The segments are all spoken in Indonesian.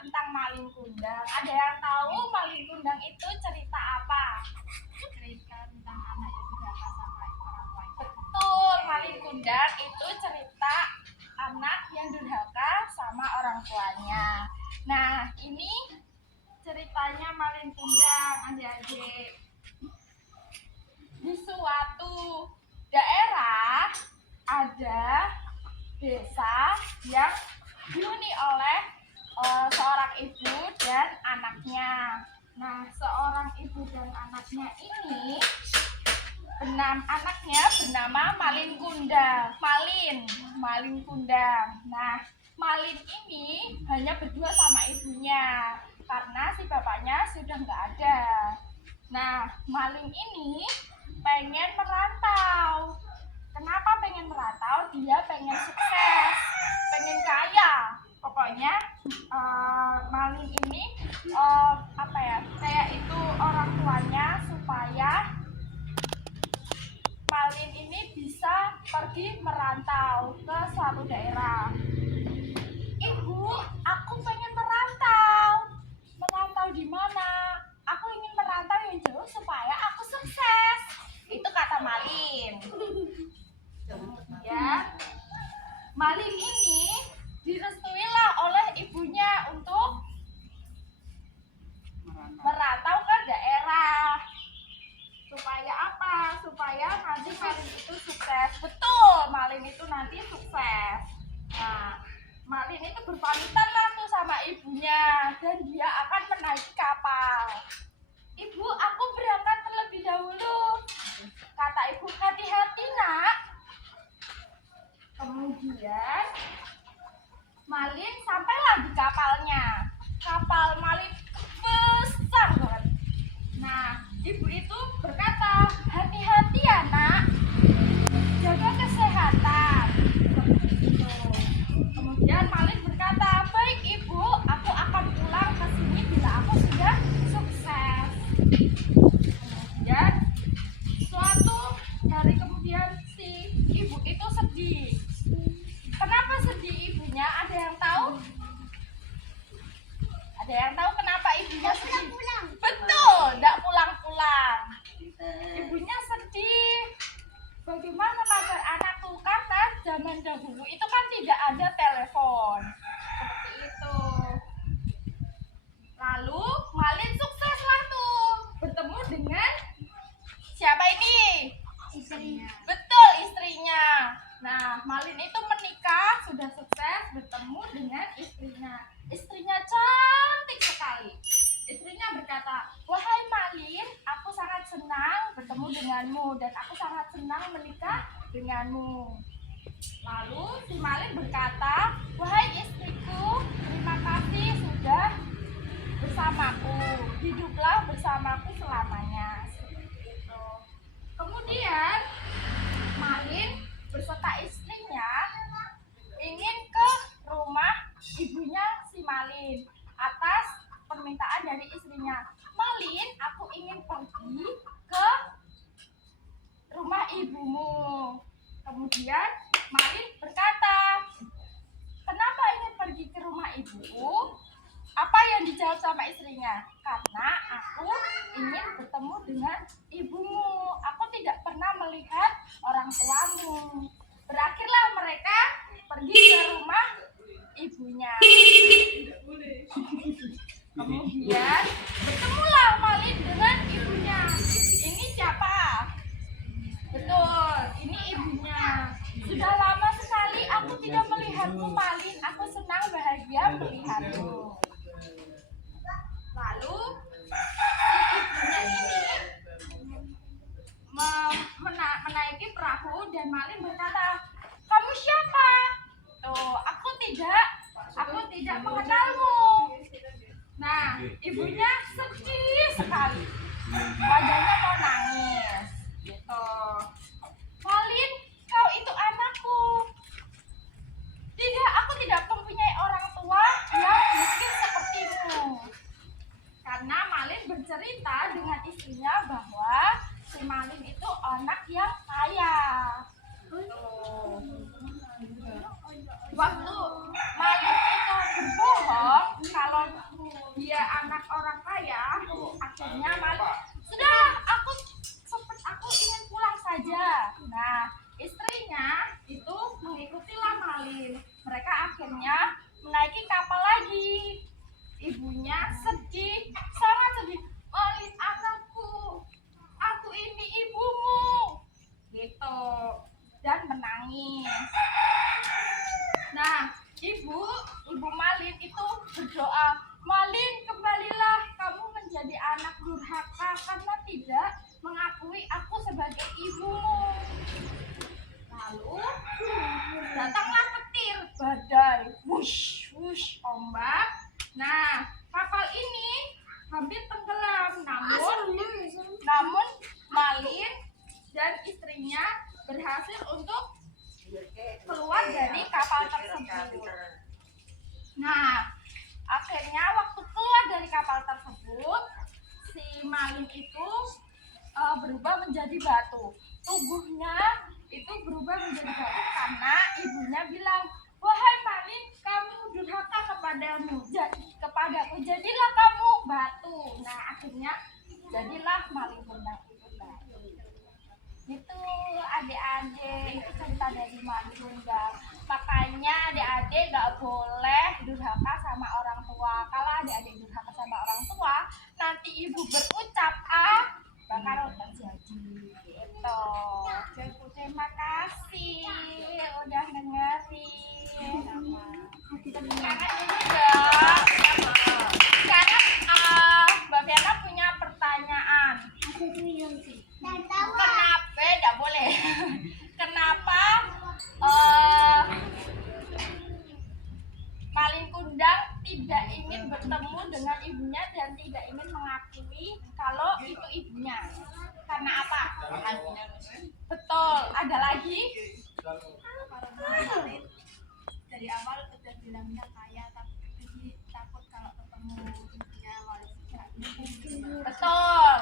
tentang Malin Kundang. Ada yang tahu Malin Kundang itu cerita apa? Cerita tentang anak yang durhaka sama orang tua. Betul, Malin Kundang itu cerita anak yang durhaka sama orang tuanya. Nah, ini ceritanya Malin Kundang, adik-adik. Di suatu daerah ada desa yang dihuni oleh seorang ibu dan anaknya. Nah, seorang ibu dan anaknya ini anaknya bernama Malin Kundang. Malin Kundang. Nah, Malin ini hanya berdua sama ibunya karena si bapaknya sudah nggak ada. Nah, Malin ini pengen merantau. Kenapa pengen merantau? Dia pengen sukses, pengen kaya. Pokoknya Malin ini kayak itu orang tuanya supaya Malin ini bisa pergi merantau ke suatu daerah. Ibu, aku pengen merantau. Merantau di mana? Aku ingin merantau yang jauh supaya aku sukses. Itu kata Malin. Kemudian Malin ini direstuilah oleh ibunya untuk merantau ke daerah. Supaya apa? Supaya nanti Malin itu sukses. Betul, Malin itu nanti sukses. Nah, Malin itu berpamitan lah tuh sama ibunya dan dia akan menaiki kapal. Ibu, aku berangkat terlebih dahulu. Kata ibu, hati-hati nak. Kemudian Malin sampailah di kapalnya. Kapal Malin besar banget. Nah, ibu itu berkata, hati-hati ya nak, jaga kesehatan. Seperti itu. Kemudian Malin berkata, baik ibu, aku akan pulang ke sini bila aku sudah sukses. Kemudian suatu hari kemudian si ibu itu sedih. Kenapa sedih ibunya? Ada yang tahu? Ada yang tahu kenapa ibunya sedih? Betul, tidak pulang-pulang. Ibunya sedih. Bagaimana kabar anakku? Karena zaman dahulu itu kan tidak ada telepon. Seperti itu. Lalu Malin sukseslah tuh bertemu dengan siapa ini? Istrinya. Betul, istrinya. Nah, Malin itu menikah, sudah sukses bertemu dengan istrinya. Istrinya cantik sekali. Istrinya berkata, wahai Malin, aku sangat senang bertemu denganmu dan aku sangat senang menikah denganmu. Lalu si Malin berkata, wahai istriku, terima kasih sudah bersamaku. Hiduplah bersamaku selamanya. Seperti itu. Kemudian Malin beserta istrinya ingin ke rumah ibunya si Malin atas permintaan dari istrinya. Malin, aku ingin pergi ke rumah ibumu. Kemudian Malin berkata, kenapa ingin pergi ke rumah ibuku? Apa yang dijawab sama istrinya? Karena aku ingin bertemu dengan ibumu. Aku tidak pernah melihat orang tuamu. Berakhirlah mereka pergi ke rumah ibunya. Kemudian bertemulah Malin dengan ibunya. Ini siapa? Betul, ini ibunya. Sudah lama sekali aku tidak melihatmu Malin. Aku senang bahagia melihatmu. Lalu si ibunya ini menaiki perahu dan Malin berkata, kamu siapa? Tuh, aku tidak mengenalmu. Nah, ibunya sedih sekali. Wajahnya mau nangis. Gitu. Malin, kau itu anakku. Tidak, aku tidak mempunyai orang tua yang miskin sepertimu. Karena Malin bercerita dengan istrinya bahwa si Malin itu anak yang kaya. Waktu Malin itu berbohong kalau berdoa, Malin kembalilah kamu menjadi anak durhaka karena tidak mengakui aku sebagai ibumu. Lalu datanglah petir, badai, wush, wush, ombak. Nah, kapal ini hampir tenggelam, namun Malin dan istrinya berhasil untuk keluar dari kapal tersebut. Nah, akhirnya waktu keluar dari kapal tersebut, si Malin itu berubah menjadi batu. Tubuhnya itu berubah menjadi batu karena ibunya bilang, wahai Malin, kamu durhaka kepadaku, jadilah kamu batu. Nah, akhirnya jadilah Malin Kundang itu batu. Itu adik-adik, itu cerita dari Malin Kundang. Makanya adik-adik gak boleh durhaka sama orang tua. Kalau adik-adik durhaka sama orang tua, nanti ibu berucap bakal terjadi gitu. Terima kasih udah dengerin. Sekarang dulu dong. Sekarang Mbak Fiana punya pertanyaan. Kenapa? Tidak boleh. Kenapa Malin Kundang tidak ingin bertemu dengan ibunya dan tidak ingin mengakui kalau itu ibunya? Karena apa? Betul. Ada lagi? Dari awal udah bilangnya kaya, tapi takut kalau ketemu ibunya malah tidak. Betul.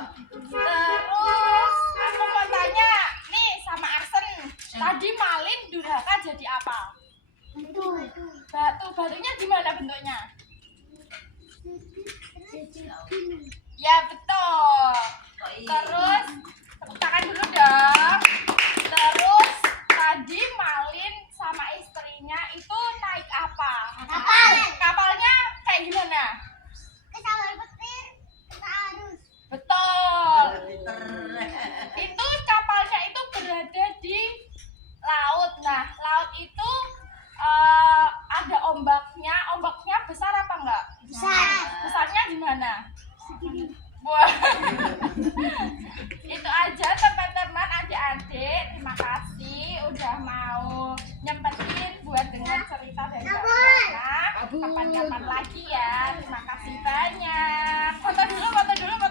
Terus aku mau tanya nih sama Arsen. Tadi Malin durhaka jadi apa? Batu. Batunya gimana bentuknya? Ya betul. Terus tepuk tangan dulu dong. Terus tadi Malin sama istrinya itu naik apa? Kapalnya kayak gimana? Betul. Itu kapalnya itu berada di laut. Nah, laut itu ada ombaknya. Ombaknya besar apa enggak? Besarnya gimana? Wah. Itu aja teman-teman, adik-adik. Terima kasih udah mau nyempetin buat dengar cerita dari Mbak Fiana. Kapan-kapan lagi ya. Terima kasih banyak. Foto dulu.